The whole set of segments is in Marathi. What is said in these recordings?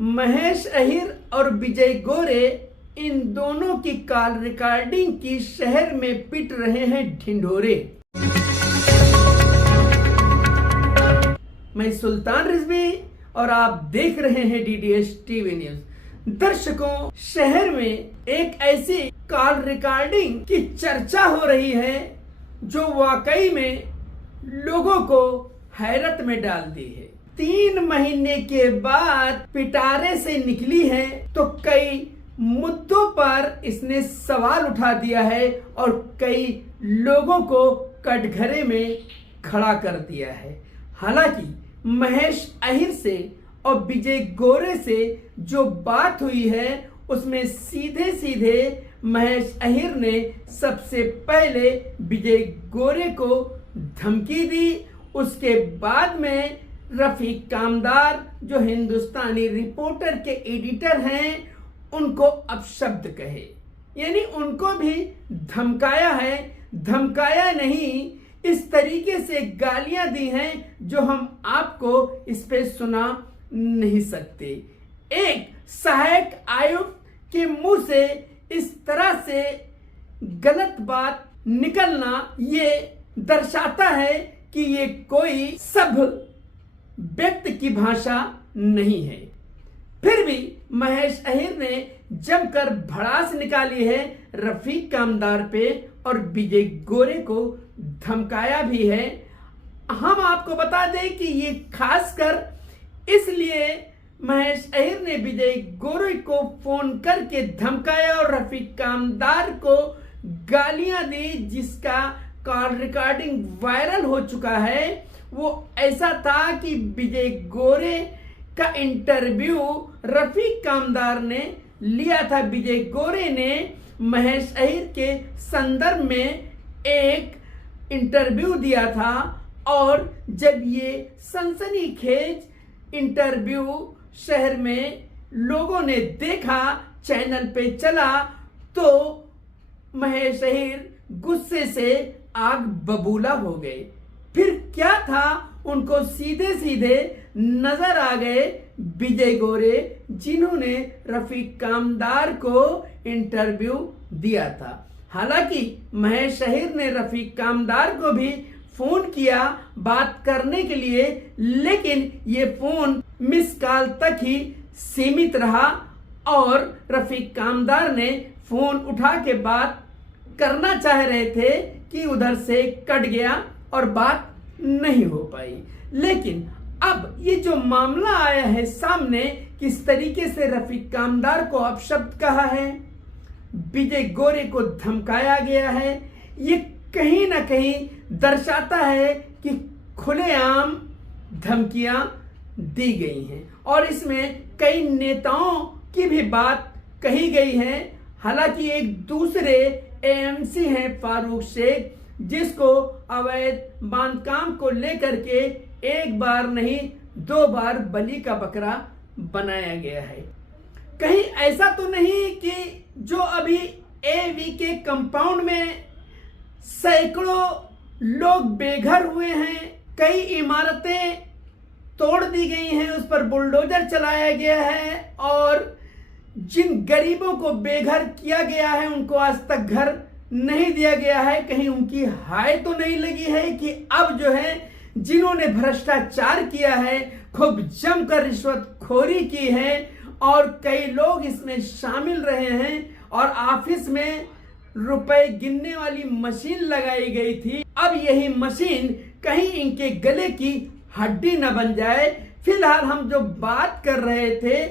महेश अहिर और विजय गोरे इन दोनों की कॉल रिकॉर्डिंग की शहर में पिट रहे हैं ढिंढोरे। मैं सुल्तान रिजवी और आप देख रहे हैं डीडीएस टीवी न्यूज। दर्शकों, शहर में एक ऐसी कॉल रिकॉर्डिंग की चर्चा हो रही है जो वाकई में लोगों को हैरत में डाल दी है। 3 महीने के बाद पिटारे से निकली है तो कई मुद्दों पर इसने सवाल उठा दिया है और कई लोगों को कटघरे में खड़ा कर दिया है। हालांकि महेश अहिर से और विजय गोरे से जो बात हुई है उसमें सीधे सीधे महेश अहिर ने सबसे पहले विजय गोरे को धमकी दी। उसके बाद में रफीक कामदार जो हिंदुस्तानी रिपोर्टर के एडिटर हैं उनको अपशब्द कहे, यानी उनको भी धमकाया है। धमकाया नहीं, इस तरीके से गालियां दी हैं जो हम आपको इस पे सुना नहीं सकते। एक सहायक आयुक्त के मुंह से इस तरह से गलत बात निकलना ये दर्शाता है कि ये कोई सभ्य व्यक्ति की भाषा नहीं है। फिर भी महेश अहिर ने जमकर भड़ास निकाली है रफीक कामदार पे और विजय गोरे को धमकाया भी है। हम आपको बता दें कि ये खासकर इसलिए महेश अहिर ने विजय गोरे को फोन करके धमकाया और रफीक कामदार को गालियां दी, जिसका कॉल रिकॉर्डिंग वायरल हो चुका है। वो ऐसा था कि विजय गोरे का इंटरव्यू रफीक कामदार ने लिया था। विजय गोरे ने महेश अहिर के संदर्भ में एक इंटरव्यू दिया था और जब ये सनसनीखेज इंटरव्यू शहर में लोगों ने देखा, चैनल पे चला, तो महेश अहिर गुस्से से आग बबूला हो गए। फिर क्या था, उनको सीधे सीधे नजर आ गए विजय गोरे जिन्होंने रफीक कामदार को इंटरव्यू दिया था। हालांकि महेश अहिर ने रफीक कामदार को भी फोन किया बात करने के लिए, लेकिन ये फोन मिस कॉल तक ही सीमित रहा और रफीक कामदार ने फोन उठा के बात करना चाह रहे थे कि उधर से कट गया और बात नहीं हो पाई। लेकिन अब ये जो मामला आया है सामने, किस तरीके से रफीक कामदार को अपशब्द कहा है, विजय गोरे को धमकाया गया है, ये कहीं ना कहीं दर्शाता है कि खुलेआम धमकियां दी गई हैं और इसमें कई नेताओं की भी बात कही गई है। हालांकि एक दूसरे एएमसी हैं फारूक शेख, जिसको अवैध बांधकाम को लेकर के एक बार नहीं 2 बार बलि का बकरा बनाया गया है। कहीं ऐसा तो नहीं कि जो अभी एवी के कंपाउंड में सैकड़ों लोग बेघर हुए हैं, कई इमारतें तोड़ दी गई हैं, उस पर बुलडोजर चलाया गया है और जिन गरीबों को बेघर किया गया है उनको आज तक घर नहीं दिया गया है। कहीं उनकी हाय तो नहीं लगी है कि अब जो है जिन्होंने भ्रष्टाचार किया है, खूब जमकर रिश्वतखोरी की है और कई लोग इसमें शामिल रहे हैं और ऑफिस में रुपए गिनने वाली मशीन लगाई गई थी, अब यही मशीन कहीं इनके गले की हड्डी न बन जाए। फिलहाल हम जो बात कर रहे थे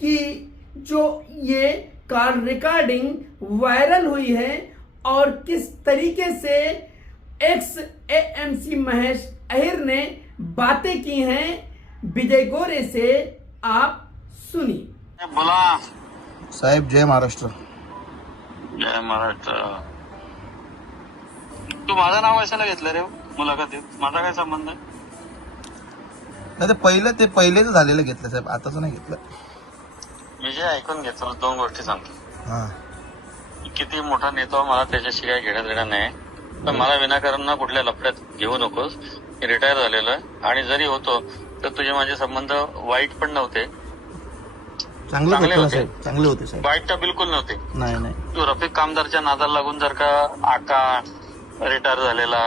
कि जो ये कॉल रिकॉर्डिंग वायरल हुई है और किस तरीके से एक्स एएमसी महेश अहिर ने बातें की हैं विजय गोरे से, आप सुनिए। बोला साहेब, जय महाराष्ट्र। जय महाराष्ट्र। तू माझं नाव कशाला घेतलं रे मुलाखतीत? माझा काय संबंध आहे? नाही, ते पहिलेच झालेलं घेतलं साहेब, आताच नाही घेतलं. मी जे ऐकून घेतलं 2 गोष्टी सांगतो. हा, किती मोठा नेता मला त्याच्याशी काय घेण्यात देणं नाही, पण मला विनाकारण ना कुठल्या लफड्यात घेऊ नकोस. मी रिटायर झालेलो आहे आणि जरी होतो तर तुझे माझे संबंध वाईट पण नव्हते चांगलं चांगले होतं ना होते. साहेब, चांगले होते साहेब. वाईट तर बिलकुल नव्हते. नाही नाही. तू रफिक कामदारच्या नादाला लागून जर का आका रिटायर झालेला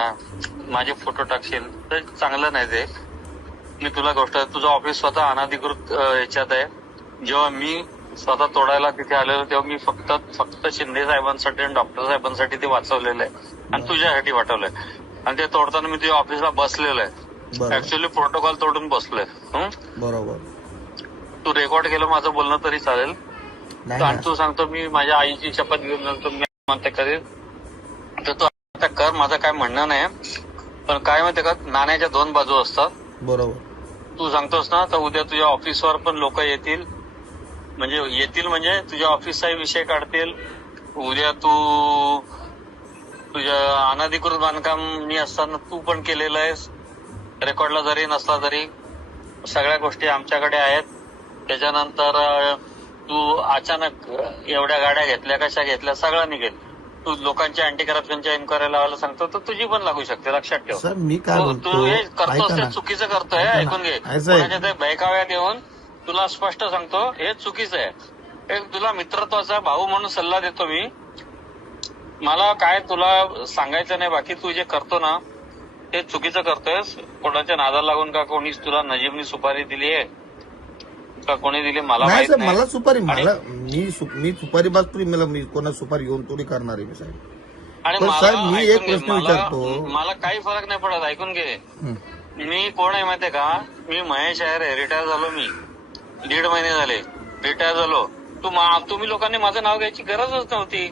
माझे फोटो टाकशील तर चांगलं नाही ते. मी तुला गोष्ट, तुझं ऑफिस स्वतः अनधिकृत याच्यात आहे. जेव्हा मी स्वतः तोडायला तिथे आलेलो तेव्हा मी फक्त शिंदे साहेबांसाठी आणि डॉक्टर साहेबांसाठी ते वाचवलेलं आहे आणि तुझ्यासाठी वाटवलंय. आणि ते तोडताना मी तुझ्या ऑफिसला बसलेलो आहे. बरोबर ऍक्च्युअली प्रोटोकॉल तोडून बसलोय. बरोबर. तू रेकॉर्ड केलं माझं बोलणं तरी चालेल. नाही आणि नाही. तू सांगतो मी माझ्या आईची शपथ घेऊन नंतर मी म्हणते करेल तर तू आता कर. माझं काय म्हणणं नाही. पण काय माहितीये का, नाण्याच्या दोन बाजू असतात. बरोबर. तू सांगतोस ना तर उद्या तुझ्या ऑफिसवर पण लोक येतील म्हणजे तुझ्या ऑफिसचा विषय काढतील. उद्या तू तुझ्या अनधिकृत बांधकाम मी असताना तू पण केलेलं आहेस. रेकॉर्डला जरी नसला तरी सगळ्या गोष्टी आमच्याकडे आहेत. त्याच्यानंतर तू अचानक एवढ्या गाड्या घेतल्या, कशा घेतल्या, सगळं निघेल. तू लोकांच्या अँटी करप्शनच्या इन्क्वायरी लावायला सांगतो तर तुझी पण लागू शकते, लक्षात ठेव. सर मी काय बोलतो, तू हे करतोस ऐका ते ना. चुकीचं करतोय. ऐका ना. ऐकून घे. आहे साहेब. कोणाच्या ते बहकाव्यात येऊन तुला स्पष्ट सांगतो हे चुकीचं आहे. एक तुला मित्रत्वाचा भाऊ म्हणून सल्ला देतो मी. मला काय तुला सांगायचं नाही, बाकी तू जे करतो ना ते चुकीचं करतोयस. कोणाच्या नादाला लागून का कोणी तुला नजीबनी सुपारी दिली आहे का कोणी दिली मला नाही माहित साहेब, नाही. मला सुपारी, मी सुपारी बाजतो. मी कोणा सुपारी घेऊन थोडी करणार आहे मी साहेब. आणि पण मला साहेब, मी एक ऐकून घे, प्रश्न विचारतो. मला काही फरक नाही पडत. ऐकून घे. हं. मी कोण आहे माहितीये का, मी महेश आहे. रिटायर झालो मी. 1.5 महिने झाले रिटायर झालो. तुम्ही लोकांनी माझं नाव घ्यायची गरजच नव्हती.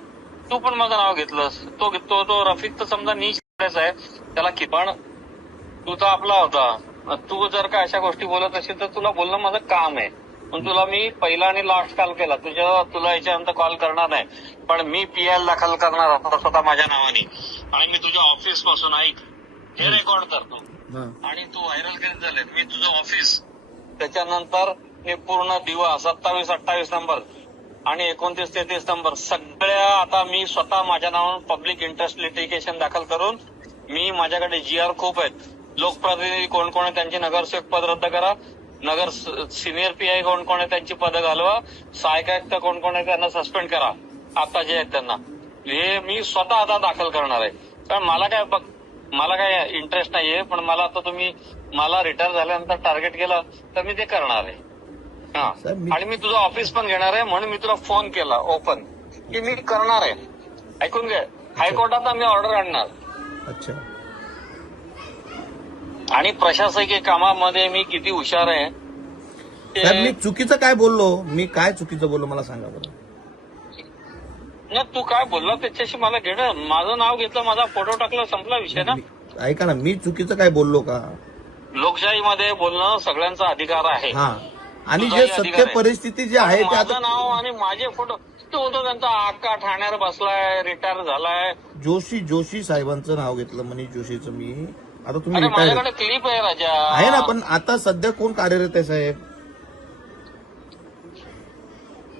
तू पण माझं नाव घेतलंस. तो रफिक तर समजा नीच आहे त्याला पण तू तर आपला होता. तू जर का अशा गोष्टी बोलत असेल तर तुला बोलणं माझं काम आहे. पण तुला मी पहिला आणि लास्ट कॉल केला. तुला याच्यानंतर कॉल करणार नाही. पण मी PL दाखल करणार आता स्वतः माझ्या नावाने. आणि मी तुझ्या ऑफिस पासून ऐक हे रेकॉर्ड करतो. हं. आणि तू व्हायरल करीत झाले. मी तुझं ऑफिस, त्याच्यानंतर हे पूर्ण दिवा 27-28 नंबर आणि 29-33 नंबर सगळ्या आता मी स्वतः माझ्या नावानं पब्लिक इंटरेस्ट लिटिगेशन दाखल करून मी माझ्याकडे GR खूप आहेत. लोकप्रतिनिधी कोण कोण आहे त्यांची नगरसेवक पद रद्द करा. नगर सिनियर PI कोण कोण आहे त्यांची पदं घालवा. सहायक आयुक्त कोण कोण आहे त्यांना सस्पेंड करा. आता जे आहेत त्यांना हे मी स्वतः आता दाखल करणार आहे. कारण मला काय इंटरेस्ट नाहीये. पण मला आता तुम्ही मला रिटायर झाल्यानंतर टार्गेट केलं तर मी ते करणार आहे. हा. आणि मी तुझं ऑफिस पण घेणार आहे. म्हणून मी तुला फोन केला ओपन की मी करणार आहे. ऐकून घे. हायकोर्टात मी ऑर्डर आणणार. अच्छा. आणि प्रशासकीय कामामध्ये मी किती हुशार आहे साहेब, मी चुकीचं काय बोललो? मी काय चुकीचं बोललो मला सांगा बरं. तू काय बोलला त्याच्याशी मला घेणं. माझं नाव घेतलं, माझा फोटो टाकला, संपला विषय ना. ऐका ना, मी चुकीचं काय बोललो का? लोकशाहीमध्ये बोलणं सगळ्यांचा अधिकार आहे. हा. आणि जे तुझाही सत्य अधिकार आहे. परिस्थिती जी आहे ते माझं आता नाव आणि माझे फोटो तो होतो त्यांचा आक्का ठाण्यावर बसलाय, रिटायर झालाय. जोशी साहेबांचं नाव घेतलं, मनीष जोशीचं. मी आता तुम्ही अरे रिटायर माझ्याकडे क्लिप आहे राजा. आहे ना, पण आता सध्या कोण कार्यरत आहे साहेब?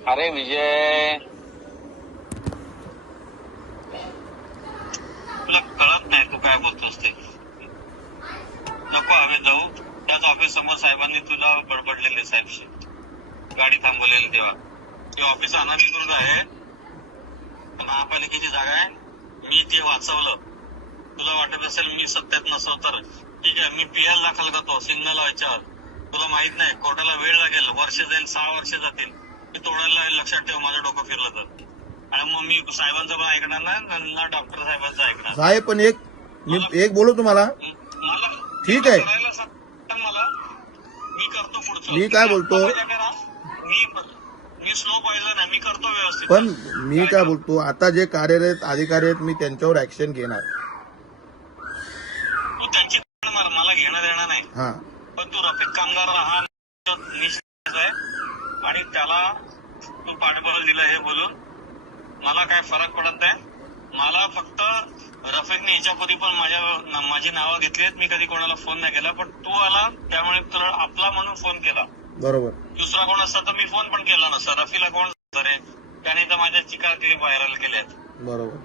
अरे विजय, तुला कळत नाही तू काय बोलतोस ते. नको आम्ही जाऊ. त्याच ऑफिस समोर साहेबांनी तुला बडबडलेले साहेबशी गाडी थांबवलेली तेव्हा. ते ऑफिस अनधिकृत आहे. महापालिकेची जागा आहे. मी ते वाचवलं. तुला वाटत असेल मी सत्यात नसो तर ठीक आहे. मी PL दाखल करतो सिग्नल व्हायच्यावर. तुला माहित नाही कोर्टाला वेळ लागेल, वर्ष जाईल, 6 वर्ष जातील. मी तोडायला लक्षात ठेव माझं डोकं फिरलं तर. आणि मग मी साहेबांचं पण ऐकणार नाही ना डॉक्टर साहेबांचं ऐकणार. साहेब पण एक बोलू तुम्हाला. मला ठीक आहे. करायला सांग मला. मी करतो पुढचं. मी काय बोलतो, मी स्लो पाहिलं नाही. मी करतो व्यवस्थित. पण मी काय बोलतो, आता जे कार्यरत अधिकारी आहेत मी त्यांच्यावर ऍक्शन घेणार. तू त्यांची मला घेणं देणं नाही. हा. पण तू रफिक कामगार हा निश्चित आहे आणि त्याला तू पाठबळ दिलं हे बोलून मला काय फरक पडत नाही. मला फक्त रफिकने याच्यापूर्वी पण माझी नावं घेतली आहेत. मी कधी कोणाला फोन नाही केला. पण तू आला त्यामुळे तुला आपला म्हणून फोन केला. बरोबर. दुसरा कोण असता तर मी फोन पण केला नसता. रफीला कोण रे त्याने तर माझ्या चिकार क्लिप व्हायरल केल्यात. बरोबर.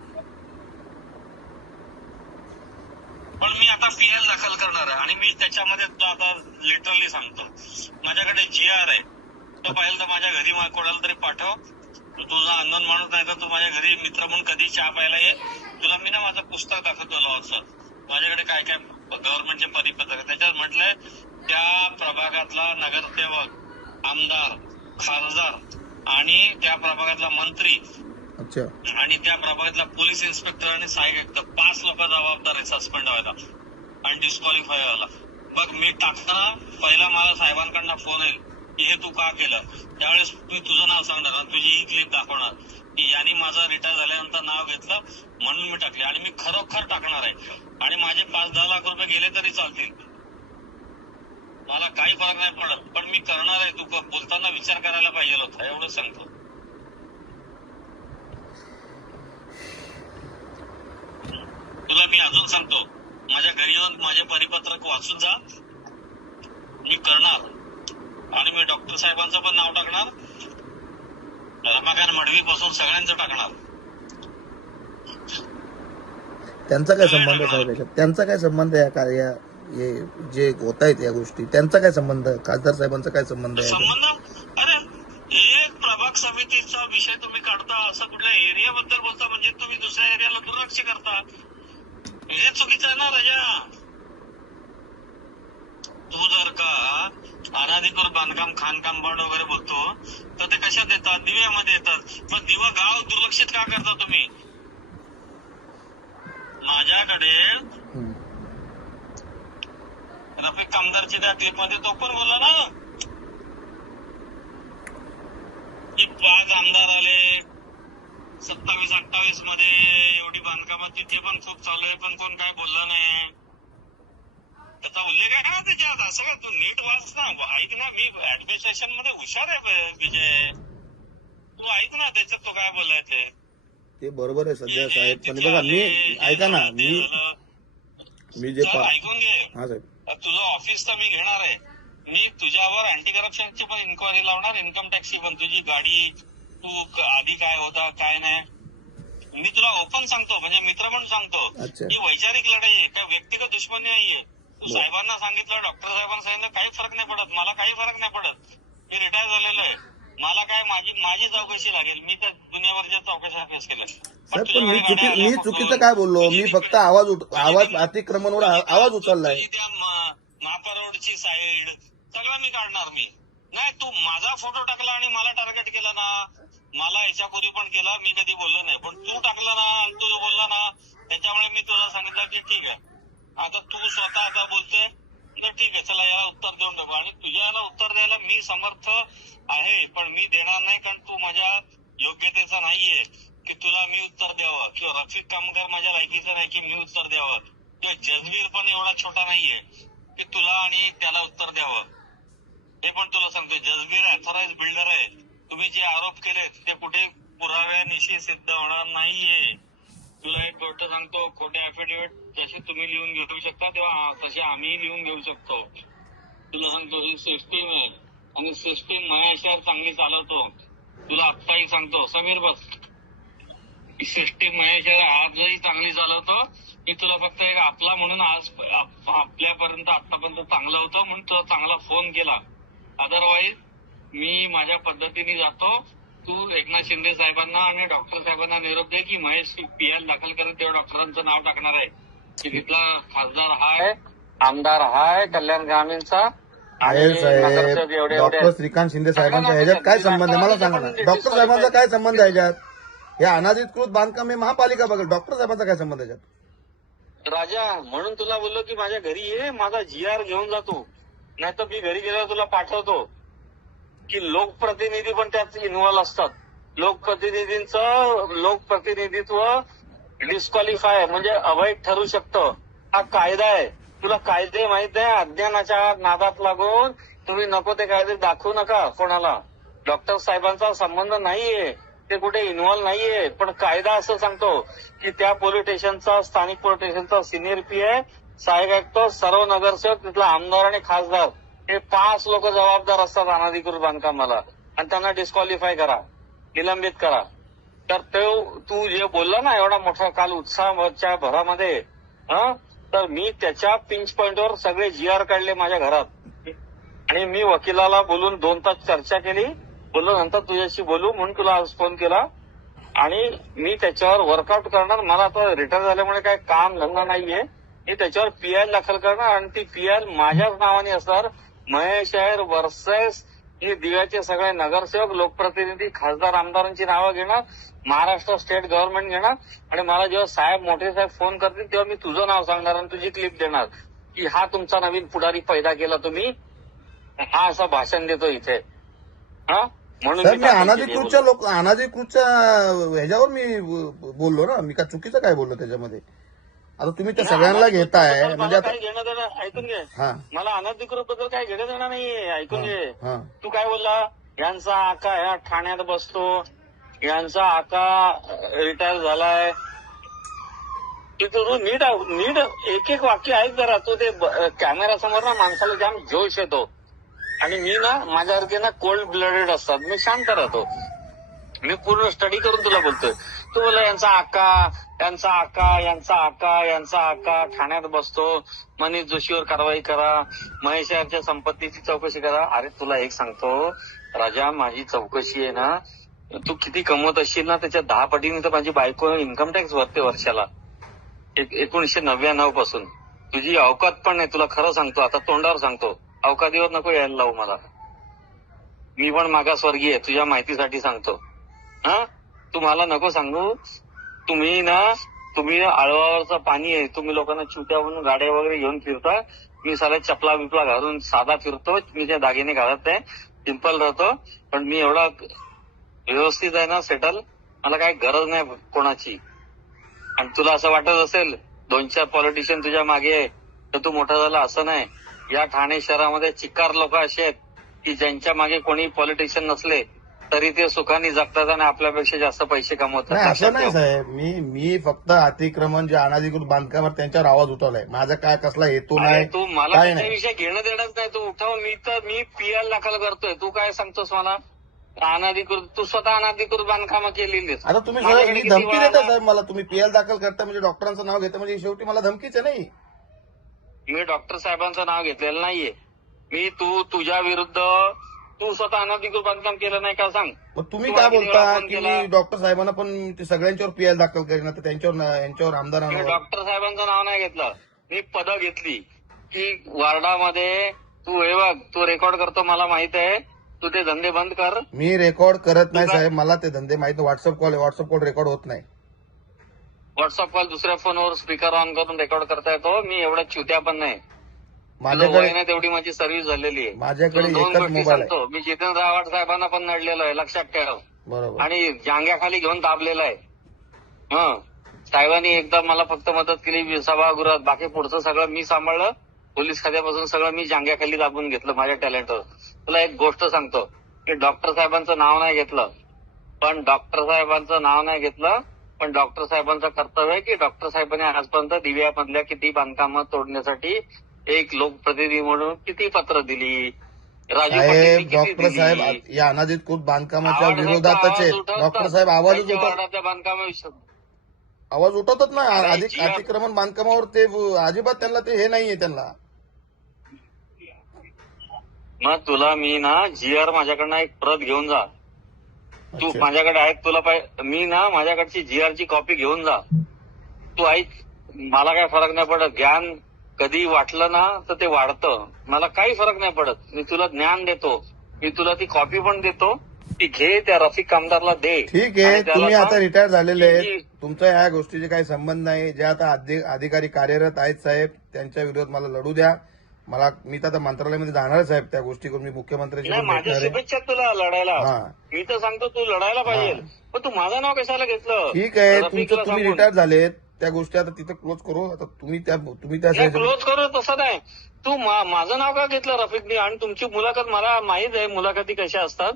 पण मी आता PL दाखल करणार आहे. आणि मी त्याच्यामध्ये तुला आता लिटरली सांगतो माझ्याकडे GR आहे. तो पाहिजे तर माझ्या घरी कोणाला तरी पाठव. तू तुझा अननोन माणूस नाही तर तू माझ्या घरी मित्र म्हणून कधी चहा प्यायला ये. तुला मी ना माझं पुस्तक दाखवतो लॉचं. माझ्याकडे काय काय गव्हर्नमेंटचे परिपत्रक आहे. त्याच्यात म्हटलंय त्या प्रभागातला नगरसेवक, आमदार, खासदार आणि त्या प्रभागातला मंत्री अच्छा. आणि त्या प्रभागातला पोलीस इन्स्पेक्टर आणि सहाय्यक आयुक्त 5 लोक जबाबदार आहे सस्पेंड व्हायला आणि डिस्क्वालिफाय व्हायला. बघ मी टाकताना पहिला मला साहेबांकडनं फोन येईल की हे तू का केलं. त्यावेळेस मी तुझं नाव सांगणार आणि तुझी ही क्लिप दाखवणार की यांनी माझं रिटायर झाल्यानंतर नाव घेतलं म्हणून मी टाकले आणि मी खरोखर टाकणार आहे. आणि माझे 5-10 लाख रुपये गेले तरी चालतील, मला काही फरक नाही पडत, पण मी करणार आहे. तू बोलताना विचार करायला पाहिजे होता, एवढं सांगतो. तुला मी अजून सांगतो, माझ्या घरी येऊन माझे परिपत्रक वाचून जा. मी करणार आणि मी डॉक्टर साहेबांचं पण नाव टाकणार, रमाकांत मडवी पासून सगळ्यांचं टाकणार. त्यांचा काय संबंध साहेब याच्यात? त्यांचा काय संबंध आहे कार्य हे जे होत आहेत या गोष्टी? त्यांचा काय संबंध? खासदार साहेबांचा काय संबंध आहे? संबंध अरे एक प्रभाग समितीचा विषय तुम्ही काढता, असं कुठल्या एरियाबद्दल बोलता म्हणजे तुम्ही दुसऱ्या एरियाला दुर्लक्ष करता. हे चुकीचं आहे ना राजा. तू जर का अनाधिकृत बांधकाम, खाणकाम वगैरे बोलतो तर ते कशात येतात? दिव्यामध्ये येतात. मग दिवा गाव दुर्लक्षित का करता तुम्ही? माझ्याकडे रफिक कामदारची त्या क्लिपमध्ये तो पण बोलला ना की 5 आमदार आले 27-28 मध्ये, एवढी बांधकामं तिथे पण खूप चालू आहे पण कोण काय बोललं नाही. त्याचा उल्लेख आहे का त्याच्यात? असं का? तू नीट वाच ना, ऐक ना. मी ऍडमिनिस्ट्रेशन मध्ये हुशार आहे विजय, तू ऐक ना त्याच्यात तो काय बोललाय ते बरोबर आहे सध्या साहेब. पण बघा मी ऐका ना, मी जे ऐकून घे. हा साहेब, तुझं ऑफिस तर मी घेणार आहे. मी तुझ्यावर अँटी करप्शनची पण इन्क्वायरी लावणार, इन्कम टॅक्सची पण. तुझी गाडी तू आधी काय होता काय नाही मी तुला ओपन सांगतो, म्हणजे मित्र म्हणून सांगतो की वैचारिक लढाई आहे, काय व्यक्तिगत दुश्मनी नाहीये. तू साहेबांना सांगितलं, डॉक्टर साहेबांना सांगितलं, काही फरक नाही पडत. मला काही फरक नाही पडत. मी रिटायर झालेलो आहे. मला काय माझी चौकशी लागेल. मी त्या दुनियावरच्या चौकशा फेस केल्या. साहेब पण मी चुकीचं काय बोललो? मी फक्त आवाज अतिक्रमणवर आवाज उचललाय. त्या मापा रोडची साईड सगळं मी काढणार. मी नाही, तू माझा फोटो टाकला आणि मला टार्गेट केलं ना. मला याच्यापूर्वी पण केला, मी कधी बोललो नाही, पण तू टाकला ना, तू बोलला ना, त्याच्यामुळे मी तुला सांगितलं की ठीक आहे, आता तू स्वतः आता बोलते तर ठीक आहे, चला याला उत्तर देऊन टाकू. आणि तुझ्या याला उत्तर द्यायला मी समर्थ आहे, पण मी देणार नाही, कारण तू माझ्या योग्यतेचा नाहीये की तुला मी उत्तर द्यावं, किंवा रफिक कामगार माझ्या लायकीचं नाही की मी उत्तर द्यावं, किंवा जसवीर पण एवढा छोटा नाहीये की तुला आणि त्याला उत्तर द्यावं. हे पण तुला सांगतो, जसवीर ऑथराइज बिल्डर आहे. तुम्ही जे आरोप केलेत ते कुठे पुराव्यानिशी सिद्ध होणार नाहीये. तुला एक गोष्ट सांगतो, खोटे अफिडेव्हिट जसे तुम्ही लिहून घेऊ शकता तेव्हा तसे आम्ही लिहून घेऊ शकतो. तुला सांगतो, ही सिस्टीम आहे आणि सिस्टीम महेश्वर चांगली चालवतो. तुला आत्ताही सांगतो, समीर बस, सिस्टीम महेश्वर आजही चांगली चालवतो. मी तुला फक्त एक आपला म्हणून आज आपल्यापर्यंत आतापर्यंत चांगला होतो म्हणून तुला चांगला फोन केला. अदरवाईज मी माझ्या पद्धतीने जातो. तू एकनाथ शिंदे साहेबांना आणि डॉक्टर साहेबांना निरोप दे की महेश पीएल दाखल करत तेव्हा डॉक्टरांचं नाव टाकणार आहे की तिथला खासदार हाय, आमदार हाय कल्याण ग्रामीणचा आहे साहेब. डॉक्टर श्रीकांत शिंदे साहेबांचा ह्याच्यात काय संबंध आहे मला सांगा ना. डॉक्टर साहेबांचा काय संबंध आहे ह्याच्यात? हे अनाधिकृत बांधकाम हे महापालिका बघेल, डॉक्टर साहेबांचा काय संबंध ह्याच्यात? राजा, म्हणून तुला बोललो की माझ्या घरी ये, माझा GR घेऊन जातो, नाही तर मी घरी गेल्यावर तुला पाठवतो. की लोकप्रतिनिधी पण त्यात इन्व्हॉल्व असतात. लोकप्रतिनिधित्व डिस्क्वालिफाय म्हणजे अवैध ठरू शकतं. हा कायदा आहे. तुला कायदे माहित आहे? अज्ञानाच्या नादात लागून तुम्ही नको ते कायदे दाखवू नका कोणाला. डॉक्टर साहेबांचा संबंध नाहीये, ते कुठे इन्व्हॉल्व नाहीये, पण कायदा असं सांगतो की त्या पोलीस स्टेशनचा, स्थानिक पोलीस स्टेशनचा सिनियर PI, सहाय्यक आयुक्त, सर्व नगरसेवक, तिथला आमदार आणि खासदार हे 5 लोक जबाबदार असतात अनाधिकृत बांधकामाला, आणि त्यांना डिस्क्वालिफाय करा, निलंबित करा. तर तू जे बोलला ना एवढा मोठा काल उत्साहाच्या भरामध्ये, तर मी त्याच्या पिंच पॉइंटवर सगळे GR काढले माझ्या घरात. आणि मी वकिलाला बोलून 2 तास चर्चा केली, बोललो नंतर तुझ्याशी बोलू म्हणून तुला आज फोन केला. आणि मी त्याच्यावर वर्कआउट करणार. मला आता रिटायर झाल्यामुळे काही काम धंदा नाहीये. मी त्याच्यावर पीआय दाखल करणार आणि ती पीआय माझ्याच नावाने असणार. महेश आहेर वर्सेस ही दिव्याचे सगळे नगरसेवक, लोकप्रतिनिधी, खासदार, आमदारांची नावं घेणार, महाराष्ट्र स्टेट गव्हर्नमेंट घेणार. आणि मला जेव्हा साहेब, मोठे साहेब फोन करतील तेव्हा मी तुझं नाव सांगणार आणि तुझी क्लिप देणार की हा तुमचा नवीन पुढारी पैदा केला तुम्ही, हा असं भाषण देतो इथे. हा म्हणून सर, मी अनाधिकृतच्या ह्याच्यावर मी बोललो ना. मी का चुकीचं काय बोललो त्याच्यामध्ये? आता तुम्ही त्या सगळ्यांना घेताय म्हणजे आता काही घेणं देणं, ऐकून घे. हा मला अनधिकृत बद्दल काही घेणं देणं नाहीये. ऐकून घे. हा तू काय बोलला? यांचा आका ह्या ठाण्यात बसतो, यांचा आका रिटायर झालाय. की तू नीट एक एक वाक्य ऐक जरा. तू ते कॅमेरासमोर ना माणसाला जाम जोश येतो. आणि मी ना माझ्यासारखे ना कोल्ड ब्लडेड असतात. मी शांत राहतो. मी पूर्ण स्टडी करून तुला बोलतोय. तू बोला यांचा आका, यांचा आका, यांचा आका, यांचा आका ठाण्यात बसतो, मनीष जोशीवर कारवाई करा, महेश यांच्या संपत्तीची चौकशी करा. अरे तुला एक सांगतो राजा, माझी चौकशी आहे ना, तू किती कमवत असशील ना त्याच्या 10 पटीने तर माझी बायको इन्कम टॅक्स भरते वर्षाला 1999 पासून. तुझी अवकात पण नाही. तुला खरं सांगतो, आता तोंडावर सांगतो, अवकातीवर नको यायला लावू मला. मी पण मागासवर्गीय आहे, तुझ्या माहितीसाठी सांगतो. हा, तू मला नको सांगू. तुम्ही आळवावरचं पाणी आहे. तुम्ही लोकांना चिवट्या म्हणून गाड्या वगैरे घेऊन फिरता. मी साला चपला बिपला घालून साधा फिरतो. मी त्या दागिने घालत नाही, सिंपल राहतो. पण मी एवढा व्यवस्थित आहे ना, सेटल. मला काही गरज नाही कोणाची. आणि तुला असं वाटत असेल 2-4 पॉलिटिशियन तुझ्या मागे आहे तर तू मोठा झाला, असं नाही. या ठाणे शहरामध्ये चिक्कार लोक असे आहेत की ज्यांच्या मागे कोणी पॉलिटिशियन नसले तरी ते सुखाने जगतात आणि आपल्यापेक्षा जास्त पैसे कमवतात. नाही, असं नाही साहेब. मी फक्त अतिक्रमण जे अनाधिकृत बांधकामावर त्यांच्यावर आवाज उठवलाय. माझा काय कसला हेतू नाही, तू मला काय नाही. त्याच्याविषयी घेणं देणंच नाही. तू उठाव. मी पीएल दाखल करतोय. तू काय सांगतोस मला? अनाधिकृत, तू स्वतः अनाधिकृत बांधकामं केलेली. आता तुम्ही धमकी देता साहेब मला. तुम्ही पीएल दाखल करता म्हणजे डॉक्टरांचं नाव घेता म्हणजे शेवटी मला धमकीच आहे नाही. मी डॉक्टर साहेबांचं नाव घेतलेलं नाहीये. मी तुझ्या विरुद्ध तू स्वतः अनाधिकृत बांधकाम केलं नाही का सांग? मग तुम्ही काय बोलता की मी डॉक्टर साहेबांना पण ते सगळ्यांच्यावर पीएल दाखल करेन तर यांच्यावर आमदारांना? डॉक्टर साहेबांचं नाव नाही घेतलं. मी पदं घेतली की वार्डामध्ये तू हे बघ, तू रेकॉर्ड करतो मला माहित आहे. तू ते धंदे बंद कर. मी रेकॉर्ड करत नाही साहेब. मला ते धंदे माहित. व्हॉट्सअप कॉल रेकॉर्ड होत नाही. व्हॉट्सअप कॉल दुसऱ्या फोनवर स्पीकर ऑन करून रेकॉर्ड करता येतो. मी एवढा चिवत्या पण नाही. माझ्याकडे नाही तेवढी माझी सर्व्हिस झालेली आहे. माझ्याकडे 2 एकच गोष्टी मोबाईल आहे. सांगतो. मी जितेंद्र आव्हाड साहेबांना पण नडलेलो आहे, लक्षात ठेव. बरोबर. आणि जांग्याखाली घेऊन दाबलेला आहे. साहेबांनी एकदा मला फक्त मदत केली सभागृहात. बाकी पुढचं सगळं मी सांभाळलं. पोलीस खात्यापासून सगळं मी जांग्याखाली दाबून घेतलं माझ्या टॅलेंटवर. तुला एक गोष्ट सांगतो की डॉक्टर साहेबांचं नाव नाही घेतलं, पण डॉक्टर साहेबांचं कर्तव्य आहे की डॉक्टर साहेबांनी आजपर्यंत दिव्यामधल्या किती बांधकामं तोडण्यासाठी एक लोकप्रतिनिधी म्हणून किती पत्र दिली. राजू साहेब, किती डॉक्टर साहेब दिली. या अनाधिकृत बांधकामाच्या विरोधातच आहेत. डॉक्टर साहेब आवाज उठवतात ना. अतिक्रमण बांधकामावर ते अजिबात त्यांना ते हे नाहीये त्यांना. मग तुला मी ना जीआर माझ्याकडनं एक प्रत घेऊन जा. तू अच्छा. माझ्याकडे ऐक, तुला मी ना माझ्याकडची जीआरची कॉपी घेऊन जा. तू ऐक, मला काय फरक नाही पडत. ज्ञान कधी वाटलं ना तर ते वाढतं. मला काही फरक नाही पडत. मी तुला ज्ञान देतो. मी तुला ती कॉपी पण देतो. ती घे, त्या रफिक कामदारला दे. ठीक आहे. तुम्ही आता रिटायर झालेले आहेत. तुमचा ह्या गोष्टीचे काही संबंध नाही. जे आता अधिकारी कार्यरत आहेत साहेब त्यांच्या विरोधात मला लढू द्या. मी तर आता मंत्रालयामध्ये जाणारच साहेब. त्या गोष्टी करून मी मुख्यमंत्र्यांशी नाही, माझ्या शुभेच्छा तुला लढायला. हा. मी तर सांगतो तू लढायला पाहिजे. पण तू माझं नाव कशाला घेतलं? ठीक आहे. रफिकला तुम्ही सांगून. रिटायर झालेत त्या गोष्टी आता तिथं क्लोज करू. आता तुम्ही त्या नाही, क्लोज करू तसं नाही. तू माझं नाव का घेतलं रफिकनी? आणि तुमची मुलाखत मला माहित आहे मुलाखती कशा असतात.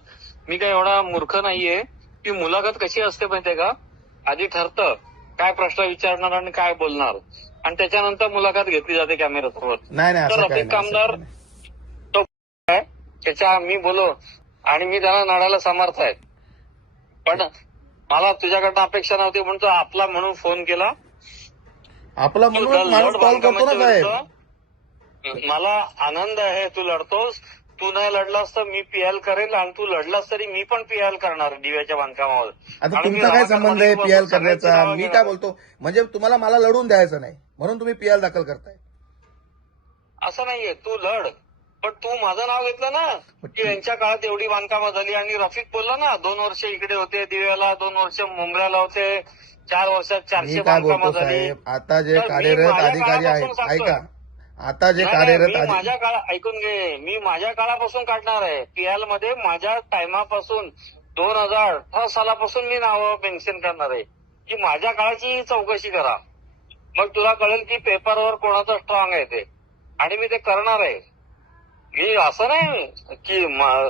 मी काय एवढा मूर्ख नाहीये. ती मुलाखत कशी असते माहितीये का? आधी ठरतं काय प्रश्न विचारणार आणि काय बोलणार, आणि त्याच्यानंतर मुलाखत घेतली जाते कॅमेऱ्यासमोर. नाही तर रफिक कामदार तो त्याच्या मी बोलो आणि मी त्याला नडायला समर्थ आहे. पण मला तुझ्याकडनं अपेक्षा नव्हती म्हणून तो आपला म्हणून फोन केला. आपला म्हणून माणूस कॉल करतो ना साहेब. मला आनंद आहे तू लढतोस. तू नाही लढलास तर मी पीएल करेल आणि तू लढलास तरी मी पण पीएल करणार दिव्याच्या बांधकामावर. आता आणि मी तुमचा काय रमाकांत संबंध आहे मध्ये पीएल बसून सगळ्यांची करण्याचा? नावं मी घेणार काय आहे. बोलतो म्हणजे तुम्हाला मला लढून द्यायचं नाही म्हणून तुम्ही पीएल दाखल करताय. असं नाहीये, तू लढ, पण तू माझं नाव घेतलं ना की यांच्या काळात एवढी बांधकामं झाली. आणि रफिक बोलला ना 2 वर्ष इकडे होते दिव्याला, 2 वर्ष मुंबऱ्याला होते, 4 वर्षात 400 मी काय बांधकामं बोलतो झाली. साहेब, आता जे तर मी कार्यरत माझ्या अधिकारी आहेत, काळापासून सांगतोय. ऐका, आता जे नाही, कार्यरत मी माझ्या काळात ऐकून घे, मी माझ्या काळापासून काढणार आहे पीएल मध्ये. माझ्या टायमापासून 2018 सालापासून मी नावं मेन्शन करणार आहे की माझ्या काळाची चौकशी करा. मग तुला कळेल की पेपरवर कोणाचं स्ट्रॉंग आहे ते, आणि मी ते करणार आहे. मी असं नाही की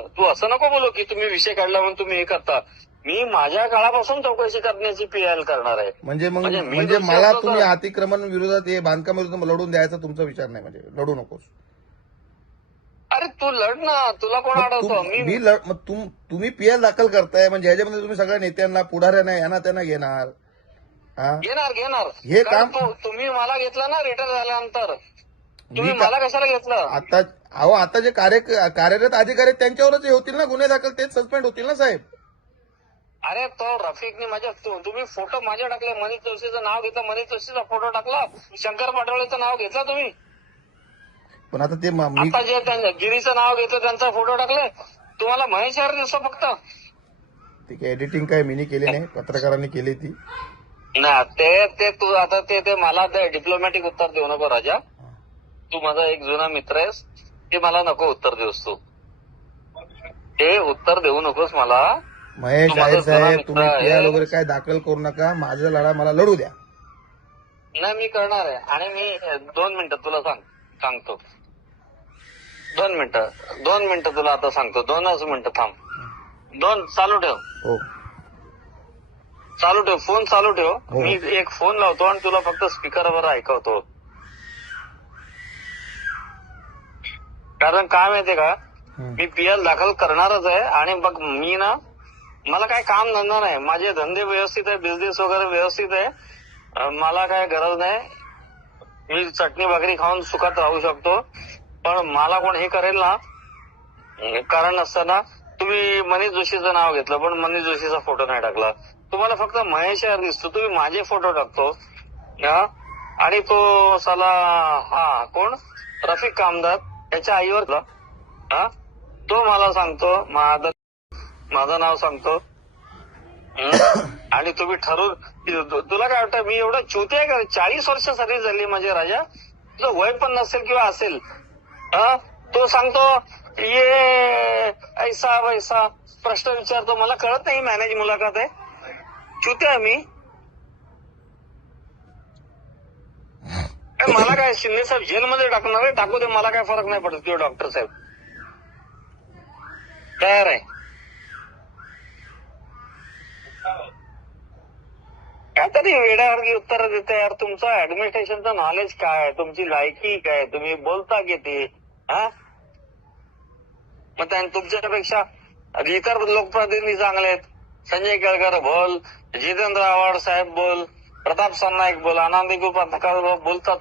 तू असं नको बोलू की तुम्ही विषय काढला म्हणून तुम्ही हे करता. मी माझ्या काळापासून चौकशी करण्याची पीएल करणार आहे. म्हणजे मग मी म्हणजे दोषी मला असलो तुम्ही तर- अतिक्रमण विरोधात हे बांधकाम विरोधात लढून द्यायचा तुमचा विचार नाही, म्हणजे लढू नकोस. अरे तू लढ ना, तुला कोण मग अडवतो? मी मग तुम्ही पीएल दाखल करताय म्हणजे ह्याच्यामध्ये तुम्ही सगळ्या नेत्यांना पुढाऱ्यांना यांना त्यांना घेणार. हा घेणार हे कारण काम- तुम्ही मला घेतलं ना रिटायर झाल्यानंतर. तुम्ही मी का- मला कशाला घेतलं? आता जे कार्यरत अधिकारी आहेत त्यांच्यावरच हे होतील ना गुन्हे दाखल, तेच सस्पेंड होतील ना साहेब. अरे तो रफिकने माझ्या तुम्ही फोटो माझ्या टाकले, मनीष जोशीचं नाव घेतलं, मनीष जोशीचा फोटो टाकला, शंकर पाटोळेचं नाव घेतलं तुम्ही. पण आता ते मी आता जे गिरीचं नाव घेतलं त्यांचा फोटो टाकले. तुम्हाला महेश यार दिसतो फक्त ते एडिटिंग काय मीनी केली नाही, पत्रकारांनी केली ती. ना. ते तू आता ते मला ते डिप्लोमॅटिक उत्तर देऊ नको राजा. तू माझा एक जुना मित्र आहेस, ते मला नको उत्तर देऊस तू. ते उत्तर देऊ नकोस मला. महेश तू माझा आहे जुना साहेब, मित्र तुम्ही आहे. पीएल वगैरे काय दाखल करू नका, माझा लढा मला लढू द्या. नाही मी करणार आहे. आणि मी 2 मिनिटं तुला सांगतो. 2 मिनिटं तुला आता सांगतो. 2च मिनिटं थांब. 2 चालू ठेव. हो फोन चालू ठेव. हो. मी एक फोन लावतो आणि तुला फक्त स्पीकरवर ऐकवतो. कारण काय माहितीये का, मी पीएल दाखल करणारच आहे. आणि बघ मी ना, मला काय काम धंदा नाही, माझे धंदे व्यवस्थित आहे, बिझनेस वगैरे व्यवस्थित आहे, मला काय गरज नाही. मी चटणी भाकरी खाऊन सुखात राहू शकतो. पण मला कोण हे करेल ना, कारण नसताना. तुम्ही मनीष जोशीचं नाव घेतलं पण मनीष जोशीचा फोटो नाही टाकला. तुम्हाला फक्त महेश यार दिसतो, तुम्ही माझे फोटो टाकतो. आणि तो साला कोण रफिक कामदार त्याच्या आईवर तो मला सांगतो माझं नाव सांगतो. आणि तुम्ही ठरवून, तुला काय वाटतं मी एवढं चुती आहे का? 40 वर्ष सर्व्हिस झाली माझे राजा. तुझं वय पण नसेल किंवा असेल. तो सांगतो ये ऐसा वैसा प्रश्न विचारतो. मला कळत नाही मॅनेज मुलाखत आहे. चुती आहे मी. मला काय शिंदे साहेब जेलमध्ये टाकणार आहे, टाकू दे, मला काय फरक नाही पडत. किंवा डॉक्टर साहेब तयार आहे. काहीतरी वेड्यासारखी उत्तर देते यार. तुमचं ऍडमिनिस्ट्रेशनचं नॉलेज काय, तुमची लायकी काय, तुम्ही बोलता किती. मग तुमच्यापेक्षा इतर लोकप्रतिनिधी चांगले आहेत. संजय केळकर बोल, जितेंद्र आव्हाड साहेब बोल, प्रताप सरनाईक बोल, आनंदी पत्रकार बोलतात.